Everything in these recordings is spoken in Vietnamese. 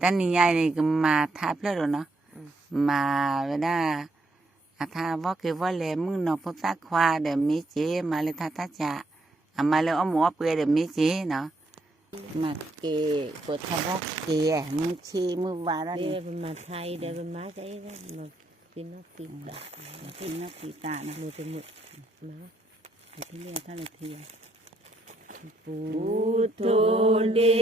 tan ni nhai này mà tháp lên rồi nó mà vậy đó tha võ cái võ lệ mưng nó phong tác khoa để mỹ chế mà lên tha chả mà lên ông mua bưởi để mỹ chế nó mà cái của tha võ cái mưng chi mưng vào đó đây là mà thay đây là má cái đó mà pin nó tì tạ nó mua từ mực má thì liên tha là thì Bụt thôn đi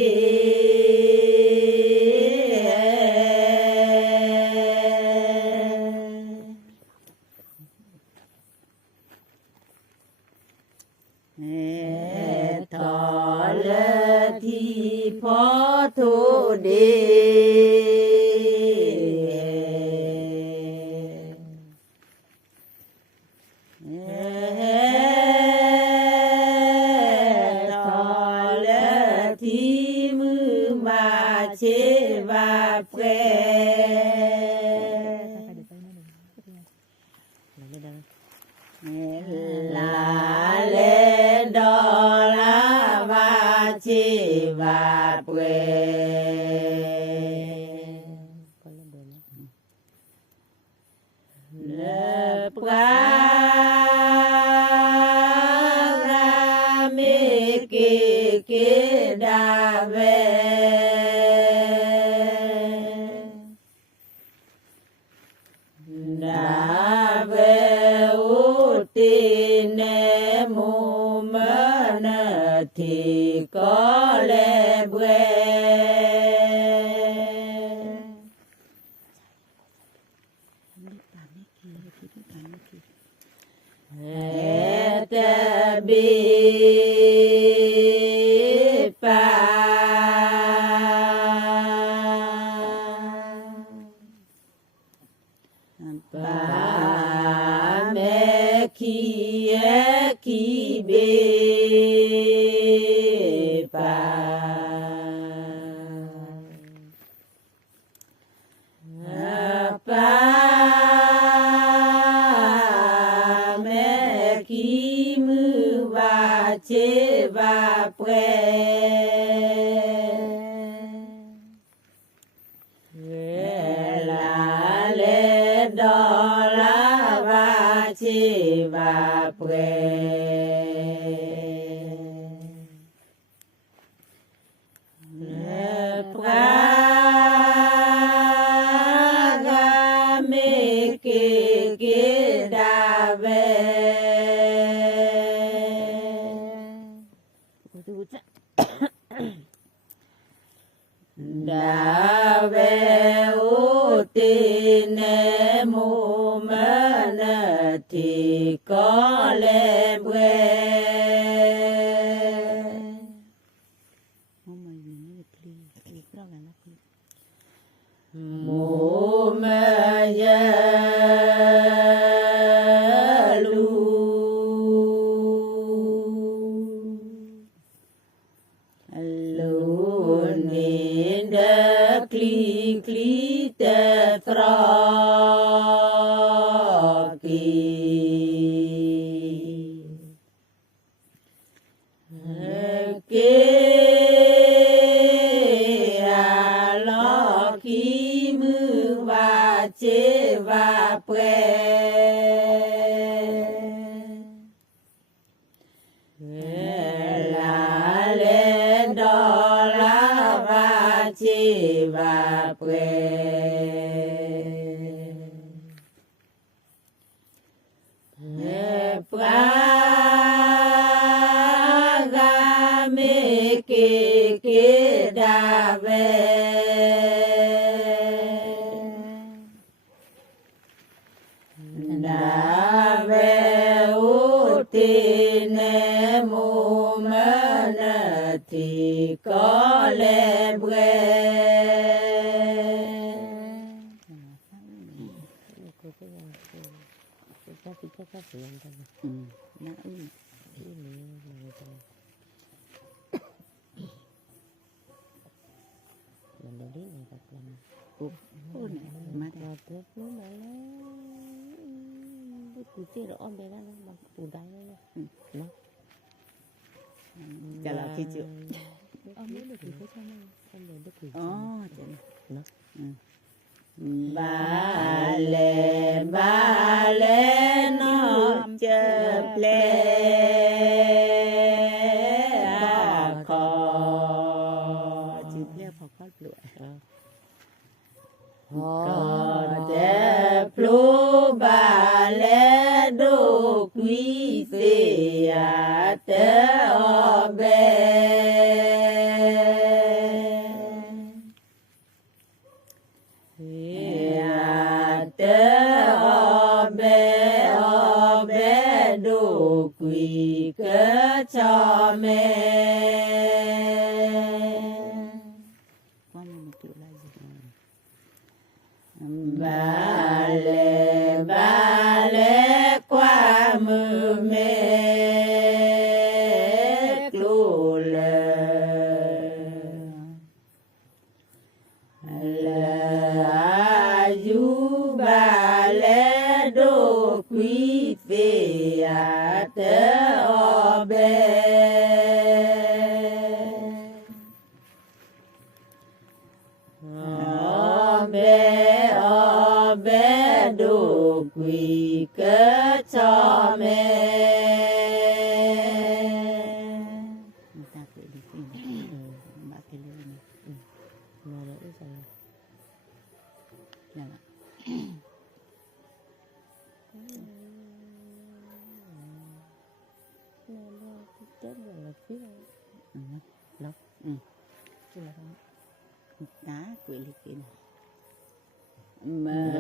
thọ lệ thì phó thụ đi thọ lệ thì mư mà chế và phê là lê đô la va chi và quê lê pra ga mê kê đa về đa về u tin mù mơ nơ thì có lẽ bê hết bi pa ba mẹ ki bê pa pa mẹ ki mư va chế va quê là lê đô la va chế va quê pra ga mê kê đa về đa về u tin mù mơ nơ thì có lẽ bê mù mơ ye lu lu ni de kli te fra ki mư va chế va pre là lê đô la va chế va pre pra ga mê kê đa về đa về u tin mù mơ nơ thì có lẽ bê Kuti rõ bé ra bằng tủ đáy nó chả là khi chịu ông biết được thì có cho mình ông được được ba lê nó chớp lê khó chụp lê khó khó lụa khó chớp lú ba lê đô quý xì tê o bê đô quỳ cớ cho mẹ con mình tự lại ba lê qua mưa mẹ lù lờ du ba lê đô quý về tê o bê o bê đô quỳ cớ cho mẹ ta tự đi tìm bà cái lưỡi này nó đỡ rồi là chết rồi là phía lóc chứ là không đá quỷ liệt kia mờ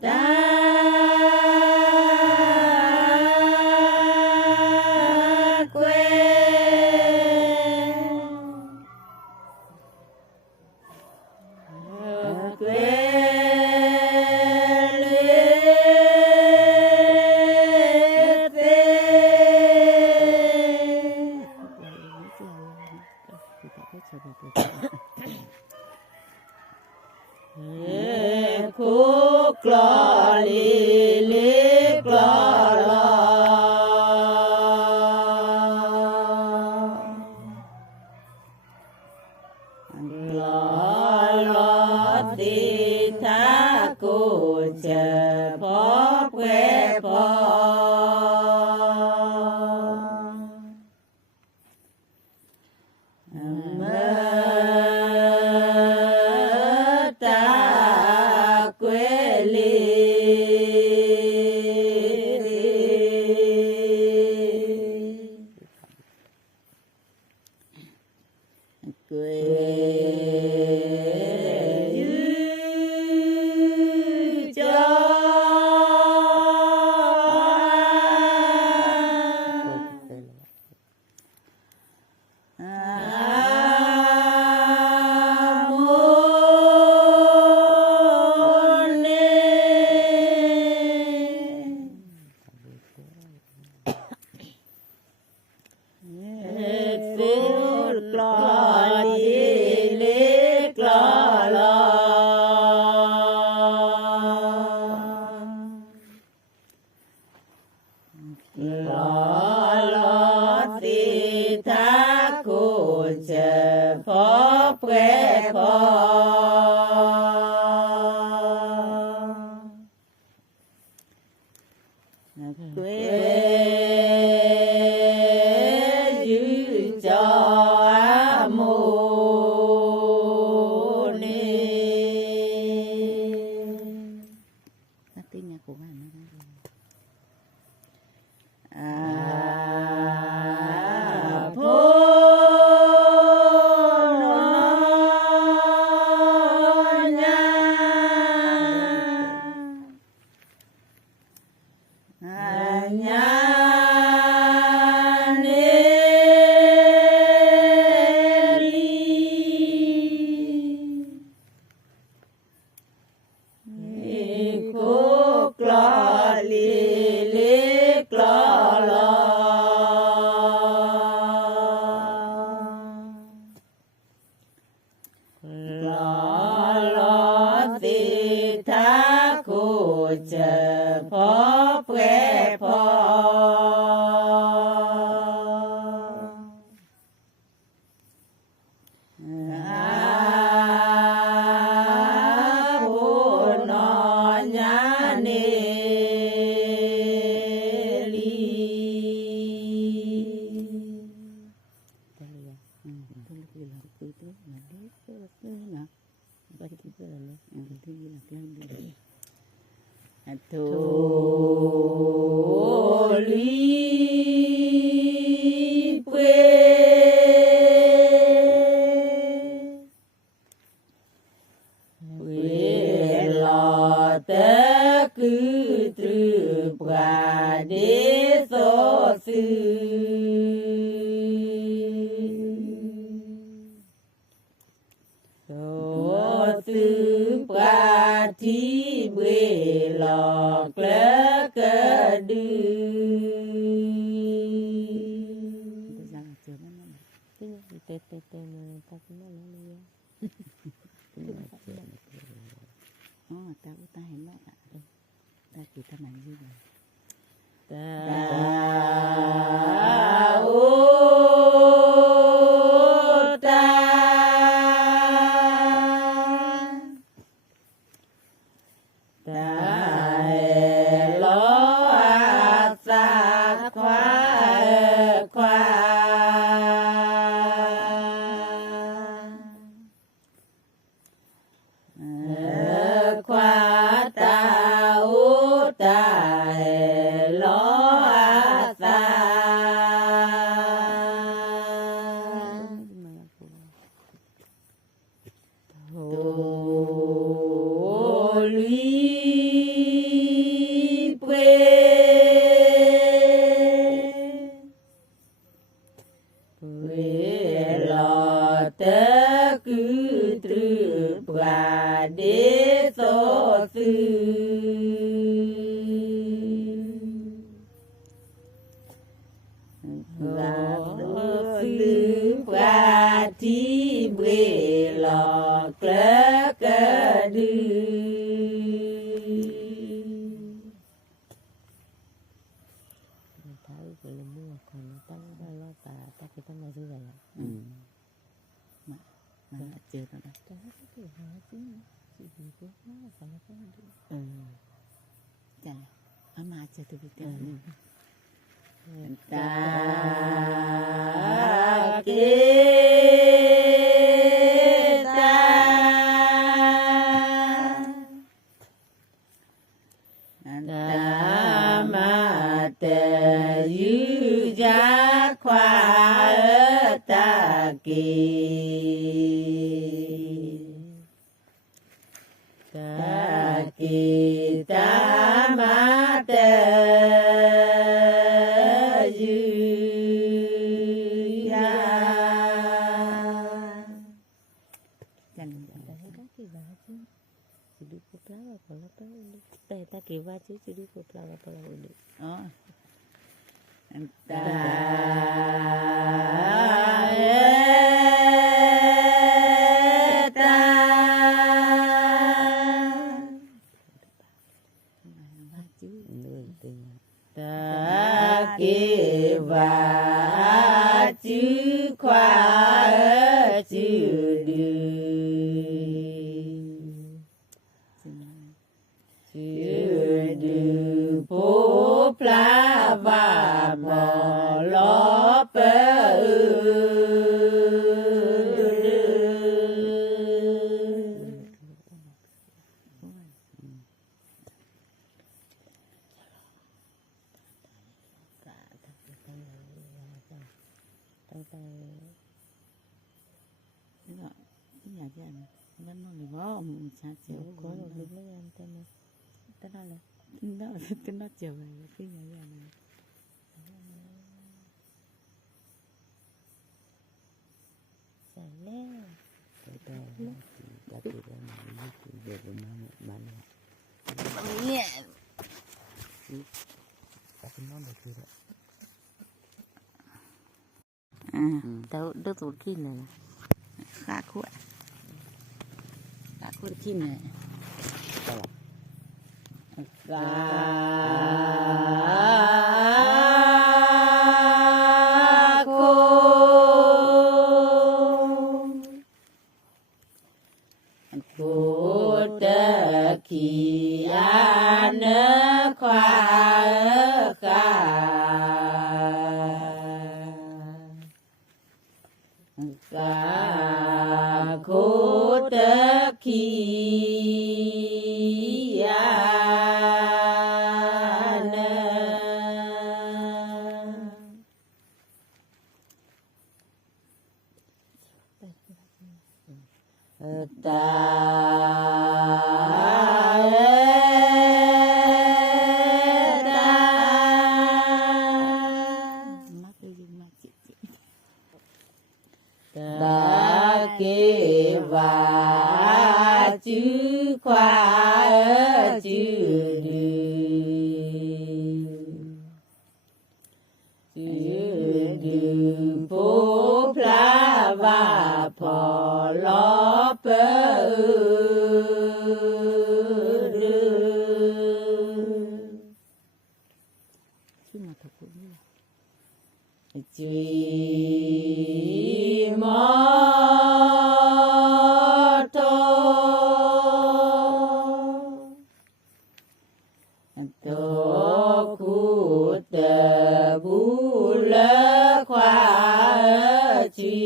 ta khúc lò li li lò lò lò lò thì tha cô chờ phó quê phó là đấy cái nó ba cái là nó thứ gì là cái đi thổ lý quê quê lò té cứ trừ bà đế so sư sư bà thi bê lò klơ cơ đư ra là chưa nó cái gì tê tê tê mà ta cũng nói nó ta cũng taห็นแล้วta chỉ ta làm gì vậy ta chưa tao đó chả mà chưa tôi biết ta kê ta ta ma te yu ja khoa ta kê ta kê ta ma te ta kêu va chứ đi của plava plava đi ta ta kê va chứ khoa chứ và mò ló bơ nhà chứ anh vẫn nói bó mình cha chiều có một lúc mấy anh tên nó là tên nó chiều về cái nhà này xài lé ta chỉ là mình về bán nhẹ ta cũng nói được chưa đó tao đứa tuổi kia này khá khuất kia này cô ta kỳ an khoa khá โคตะคียานะตาตาเกวาจื้อควาจื้อดือจื้อดือผู้พระว่าพอลอเปดือชื่อมาถูกนี่จีมอโตโตคูเตบุเลควาจี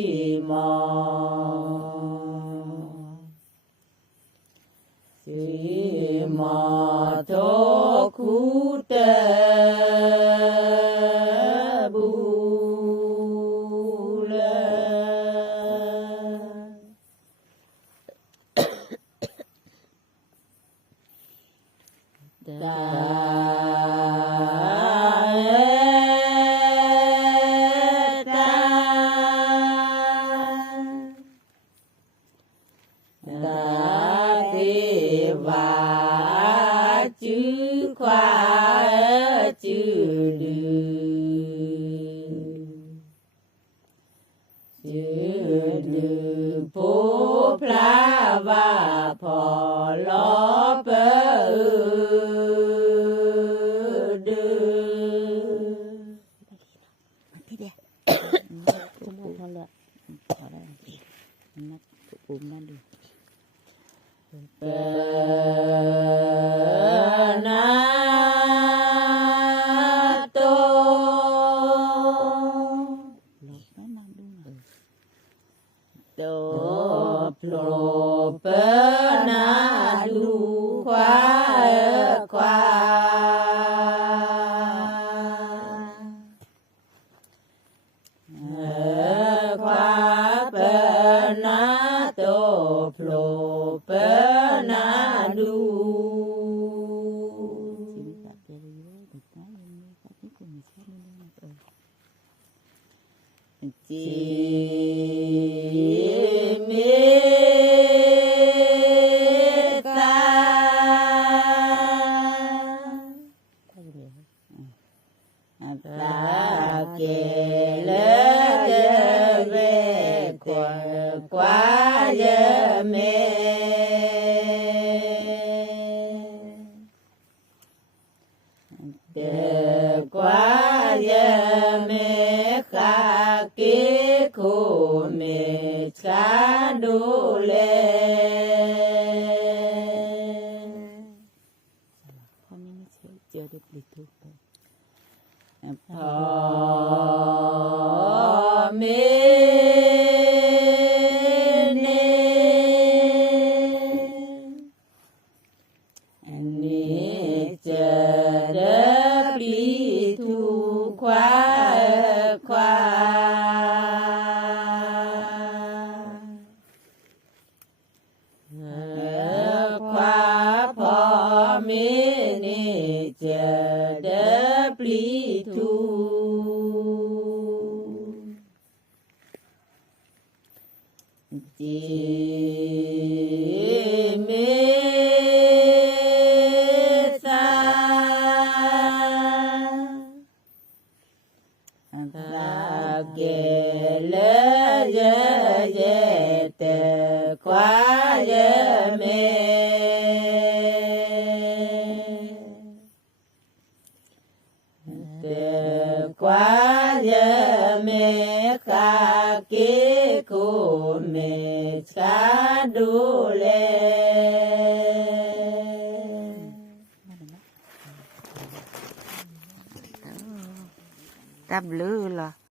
มอจีมอโตคูเตบุตาตาตาเทวาจื้อควาจื้อดือจื้อดือผู้พระว่าพอลอเปที่เดียวกูมองเขาเลยขอได้นัดกูนั่นดูเปนาโตลบนั่นนั่นดูโตโปรเปนาดูควาควาควาเปนาโตโปรเปนาดูจีเมตาตาเกลเดเวควายเมเดควายเมคาเกโคเมชาดูเลพอไม่เจอได้ปลิดทุกไปพอเมเนอันนี้เจอได้ปลิดทุกควาควาควาพอเมเนเจอได้ปลิดทุจีเมสาตาเกลเยเยเตควายเมเตควายเมคาเกโคเมชาดูเลตับลือเหรอ